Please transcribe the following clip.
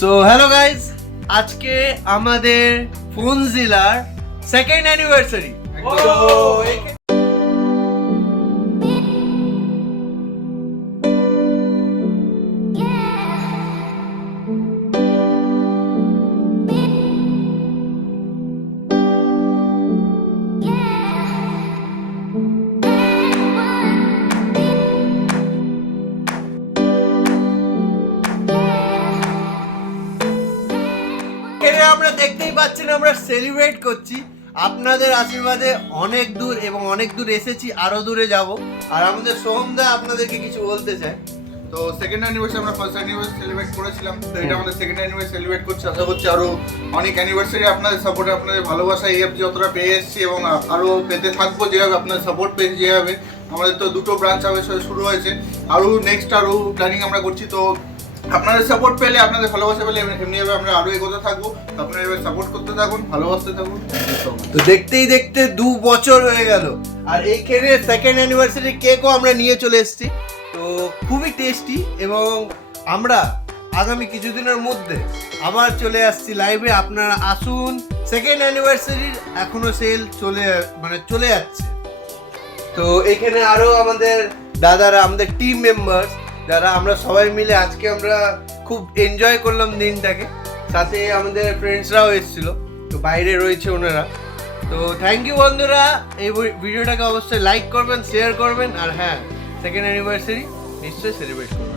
So hello guys, আজকে আমাদের phone জিলার second anniversary. আমরা দেখতেই পাচ্ছেন আমরা সেলিব্রেট করছি আপনাদের আশীর্বাদে। অনেক দূর এবং অনেক দূর এসেছি, আরো দূরে যাব। আর আমাদের সোহমদা আপনাদেরকে কিছু বলতে চায়। তো সেকেন্ড অ্যানিভার্সারি আমরা ফার্স্ট অ্যানিভার্সারি সেলিব্রেট করেছিলাম, তো এটা আমাদের সেকেন্ড অ্যানিভার্সারি সেলিব্রেট করছি। আশা করছি আরো অনেক অ্যানিভার্সারি আপনাদের সাপোর্ট, আপনাদের ভালোবাসা এই যতটা পেয়ে এসেছি এবং আরো পেতে থাকবো। যেভাবে আপনাদের সাপোর্ট পেয়েছি, যেভাবে আমাদের তো দুটো ব্রাঞ্চ হবে শুরু হয়েছে, আরো নেক্সট আরো প্ল্যানিং আমরা করছি। তো আপনাদের সাপোর্ট পেলে, আপনাদের ভালোবাসা পেলে এমনিভাবে আমরা আরো এগোতে থাকবো। আপনারা এবার সাপোর্ট করতে থাকুন, ভালোবাসতে থাকুন। তো দেখতেই দেখতে 2 বছর হয়ে গেল, আর এইখানে সেকেন্ড অ্যানিভার্সারি কেকও আমরা নিয়ে চলে এসেছি। তো খুবই টেস্টি, এবং আমরা আগামী কিছুদিনের মধ্যে আবার চলে আসছি লাইভে। আপনারা আসুন, সেকেন্ড অ্যানিভার্সারির এখনো সেল চলে যাচ্ছে। তো এখানে আরো আমাদের দাদারা, আমাদের টিম মেম্বার যারা, আমরা সবাই মিলে আজকে আমরা খুব এনজয় করলাম দিনটাকে। সাথে আমাদের ফ্রেন্ডসরাও এসেছিল, তো বাইরে রয়েছে ওনারা। তো থ্যাংক ইউ বন্ধুরা, এই ভিডিওটাকে অবশ্যই লাইক করবেন, শেয়ার করবেন, আর হ্যাঁ, সেকেন্ড অ্যানিভার্সারি নিশ্চয়ই সেলিব্রেট করবেন।